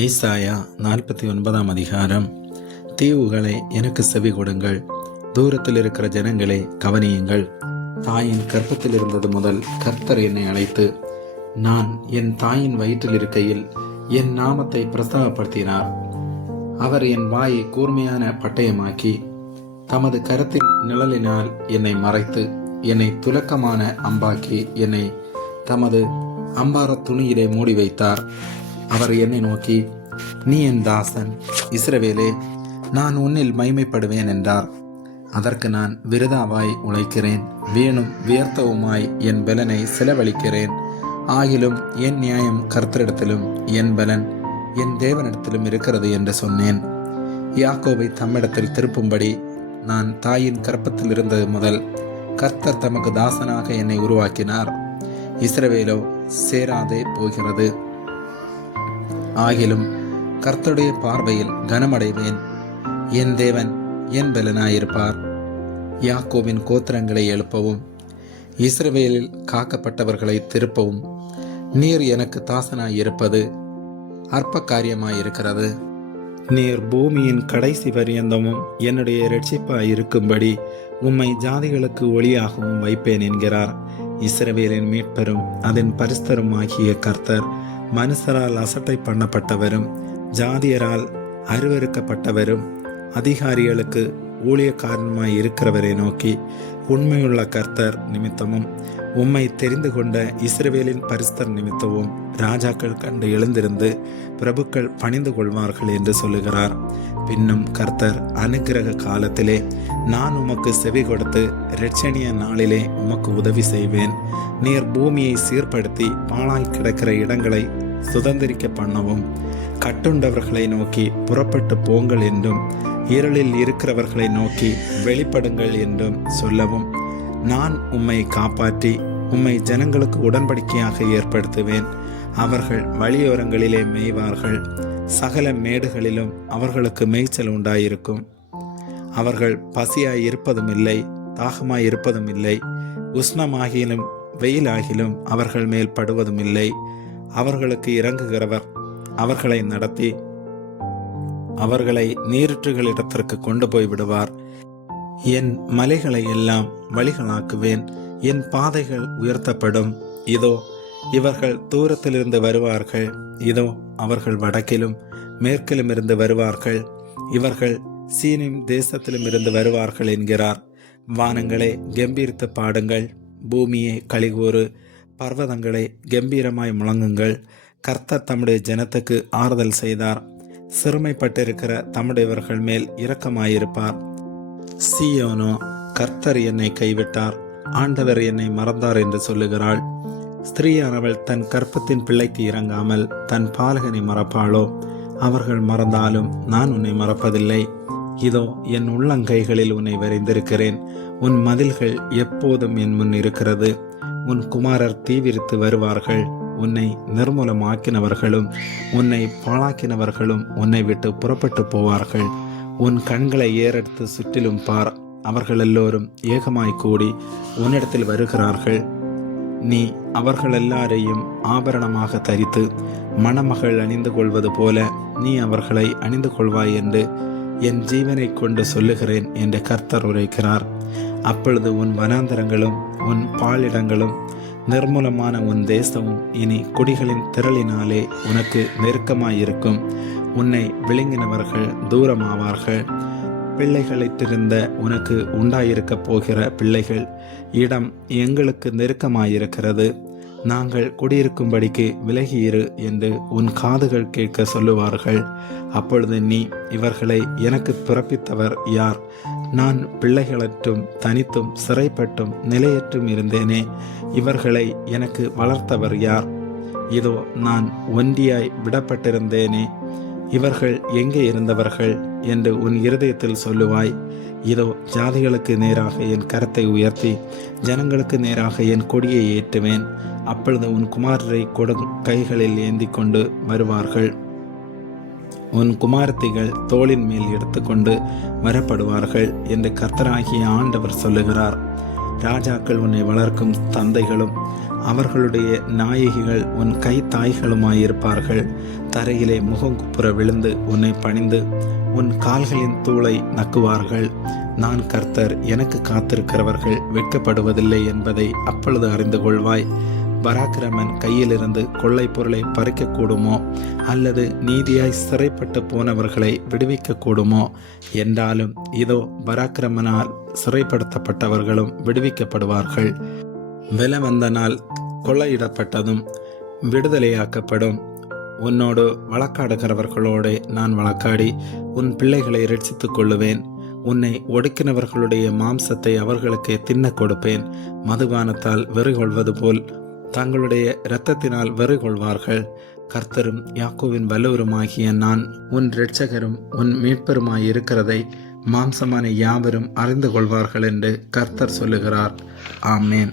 ஏசாயா 49 அதிகாரம். தீவுகளை எனக்கு செவி கொடுங்கள், தூரத்தில் இருக்கிற ஜனங்களே கவனியுங்கள். தாயின் கர்ப்பத்தில் இருந்தது முதல் கர்த்தர் என்னை அழைத்து, நான் என் தாயின் வயிற்றில் இருக்கையில் என் நாமத்தை பிரஸ்தாபப்படுத்தினார். அவர் என் வாயை கூர்மையான பட்டயமாக்கி தமது கரத்தின் நிழலினால் என்னை மறைத்து என்னை துலக்கமான அம்பாக்கி என்னை தமது அம்பார துணியிலே மூடி வைத்தார். அவர் என்னை நோக்கி, நீ என் தாசன் இஸ்ரவேலே, நான் உன்னில் மைமைப்படுவேன் என்றார். அதற்கு நான், விருதாவாய் உழைக்கிறேன், வீணும் வியர்த்தவுமாய் என் பலனை செலவழிக்கிறேன். ஆகிலும் என் நியாயம் கர்த்தரிடத்திலும் என் பலன் என் தேவனிடத்திலும் இருக்கிறது என்று சொன்னேன். யாக்கோபை தம்மிடத்தில் திருப்பும்படி நான் தாயின் கர்ப்பத்தில் இருந்தது முதல் கர்த்தர் தமக்கு தாசனாக என்னை உருவாக்கினார். இஸ்ரவேலோ சேராதே போகிறது. ஆகிலும் கர்த்தருடைய பார்வையில் கனமடைவேன். என் தேவன் என் பலனாயிருப்பார். யாக்கோபின் கோத்திரங்களை எழுப்பவும் இஸ்ரவேலில் காக்கப்பட்டவர்களை திருப்பவும் நீர் எனக்கு தாசனாயிருப்பது அற்ப காரியமாயிருக்கிறது. நீர் பூமியின் கடைசி பரியந்தமும் என்னுடைய இரட்சிப்பாயிருக்கும்படி உம்மை ஜாதிகளுக்கு ஒளியாகவும் வைப்பேன் என்கிறார். இஸ்ரவேலின் மீட்பரும் அதன் பரிசுத்தருமாகிய கர்த்தர் மனுஷரால் அசட்டை பண்ணப்பட்டவரும் ஜாதியரால் அருவருக்கப்பட்டவரும் அதிகாரிகளுக்கு ஊழியக்காரனுமாய் இருக்கிறவரை நோக்கி, உண்மையுள்ள கர்த்தர் நிமித்தமும் உம்மை தெரிந்து கொண்ட இஸ்ரவேலின் பரிசுத்தர் நிமித்தமும் ராஜாக்கள் கண்டு எழுந்திருந்து பிரபுக்கள் பணிந்து கொள்வார்கள் என்று சொல்லுகிறார். பின்னும் கர்த்தர் அனுக்கிரக காலத்திலே நான் உமக்கு செவி கொடுத்து இரட்சணிய நாளிலே உமக்கு உதவி செய்வேன். நீர் பூமியை சீர்படுத்தி பாழாய் கிடக்கிற இடங்களை சுதந்திரிக்க பண்ணவும், கட்டுண்டவர்களை நோக்கி புறப்பட்டு போங்கள் என்றும் இருளில் இருக்கிறவர்களை நோக்கி வெளிப்படுங்கள் என்றும் சொல்லவும், நான் உம்மை காப்பாற்றி உம்மை ஜனங்களுக்கு உடன்படிக்கையாக ஏற்படுத்துவேன். அவர்கள் வழியோரங்களிலே மேய்வார்கள், சகல மேடுகளிலும் அவர்களுக்கு மேய்ச்சல் உண்டாயிருக்கும். அவர்கள் பசியாய் இருப்பதும் இல்லை, தாகமாய் இருப்பதும் இல்லை. உஷ்ணமாகிலும் வெயிலாகிலும் அவர்கள் மேல் படுவதும் இல்லை. அவர்களுக்கு இறங்குகிறவர் அவர்களை நடத்தி அவர்களை நீரூற்றுகளிடத்திற்கு கொண்டு போய் விடுவார். என் மலைகளை எல்லாம் வழிகளாக்குவேன், என் பாதைகள் உயர்த்தப்படும். இதோ இவர்கள் தூரத்திலிருந்து வருவார்கள், இதோ அவர்கள் வடக்கிலும் மேற்கிலும் இருந்து வருவார்கள், இவர்கள் சீனிம் தேசத்திலும் இருந்து வருவார்கள் என்கிறார். வானங்களே கம்பீரித்து பாடுங்கள், பூமியை களிகூறு, பர்வதங்களை கம்பீரமாய் முழங்குங்கள். கர்த்தர் தம்முடைய ஜனத்துக்கு ஆறுதல் செய்தார், சிறுமைப்பட்டிருக்கிற தம்முடையவர்கள் மேல் இரக்கமாயிருப்பார். சீயோனோ, கர்த்தர் என்னை கைவிட்டார், ஆண்டவர் என்னை மறந்தார் என்று சொல்லுகிறாள். ஸ்திரீயானவள் தன் கற்பத்தின் பிள்ளைக்கு இறங்காமல் தன் பாலகனை மறப்பாளோ? அவர்கள் மறந்தாலும் நான் உன்னை மறப்பதில்லை. இதோ என் உள்ளங்கைகளில் உன்னை வரைந்திருக்கிறேன். உன் மதில்கள் எப்போதும் என் முன் இருக்கிறது. உன் குமாரர் தீவிரித்து வருவார்கள். உன்னை நிர்மூலமாக்கினவர்களும் உன்னை பாழாக்கினவர்களும் உன்னை விட்டு புறப்பட்டு போவார்கள். உன் கண்களை ஏறெடுத்து சுற்றிலும் பார், அவர்கள் எல்லோரும் ஏகமாய் கூடி உன்னிடத்தில் வருகிறார்கள். நீ அவர்கள் எல்லாரையும் ஆபரணமாக தரித்து மணமகள் அணிந்து கொள்வது போல நீ அவர்களை அணிந்து கொள்வாய் என்று என் ஜீவனை கொண்டு சொல்லுகிறேன் என்று கர்த்தர் உரைக்கிறார். அப்பொழுது உன் வனாந்தரங்களும் உன் பாலிடங்களும் நிர்மூலமான உன் தேசமும் இனி குடிகளின் திரளினாலே உனக்கு நெருக்கமாயிருக்கும். உன்னை விழுங்கினவர்கள் தூரமாவார்கள். பிள்ளைகளிட்டிருந்த உனக்கு உண்டாயிருக்க போகிற பிள்ளைகள் இடம் எங்களுக்கு நெருக்கமாயிருக்கிறது, நாங்கள் குடியிருக்கும்படிக்கு விலகியிரு என்று உன் காதுகள் கேட்க சொல்லுவார்கள். அப்பொழுது நீ, இவர்களை எனக்கு பிறப்பித்தவர் யார்? நான் பிள்ளைகளற்றும் தனித்தும் சிறைப்பட்டும் நிலையற்றும் இருந்தேனே, இவர்களை எனக்கு வளர்த்தவர் யார்? இதோ நான் ஒன்றியாய் விடப்பட்டிருந்தேனே, இவர்கள் எங்கே இருந்தவர்கள் என்று உன் இருதயத்தில் சொல்லுவாய். இதோ ஜாதிகளுக்கு நேராக என் கரத்தை உயர்த்தி ஜனங்களுக்கு நேராக என் கொடியை ஏற்றுவேன். அப்பொழுது உன் குமாரரை கைகளில் ஏந்தி கொண்டு வருவார்கள், உன் குமாரத்திகள் தோளின் மேல் எடுத்துக்கொண்டு வரப்படுவார்கள் என்று கர்த்தராகிய ஆண்டவர் சொல்லுகிறார். ராஜாக்கள் உன்னை வளர்க்கும் தந்தைகளும் அவர்களுடைய நாயகிகள் உன் கை தாய்களுமாயிருப்பார்கள். தரையிலே முகங்குப்புற விழுந்து உன்னை பணிந்து உன் கால்களின் தூளை நக்குவார்கள். நான் கர்த்தர், எனக்கு காத்திருக்கிறவர்கள் வெட்கப்படுவதில்லை என்பதை அப்பொழுது அறிந்து கொள்வாய். பராக்கிரமன் கையிலிருந்து கொள்ளை பொருளை பறிக்கக்கூடுமோ, அல்லது நீதியாய் சிறைப்பட்டு போனவர்களை விடுவிக்க கூடுமோ? என்றாலும் இதோ, பராக்கிரமனால் சிறைப்படுத்தப்பட்டவர்களும் விடுவிக்கப்படுவார்கள். பலவந்த நாள் கொள்ளையிடப்பட்டதும் விடுதலையாக்கப்படும். உன்னோடு வழக்காடுகிறவர்களோடு நான் வழக்காடி உன் பிள்ளைகளை இரட்சித்துக் கொள்ளுவேன். உன்னை ஒடுக்கினவர்களுடைய மாம்சத்தை அவர்களுக்கு தின்ன கொடுப்பேன். மதுபானத்தால் வெறிகொள்வது போல் தங்களுடைய இரத்தத்தினால் வெறிகொள்வார்கள். கர்த்தரும் யாக்கோவின் வல்லவருமாகிய நான் உன் இரட்சகரும் உன் மீட்பருமாய் இருக்கிறதை மாம்சமான யாவரும் அறிந்து கொள்வார்கள் என்று கர்த்தர் சொல்லுகிறார். ஆமேன்.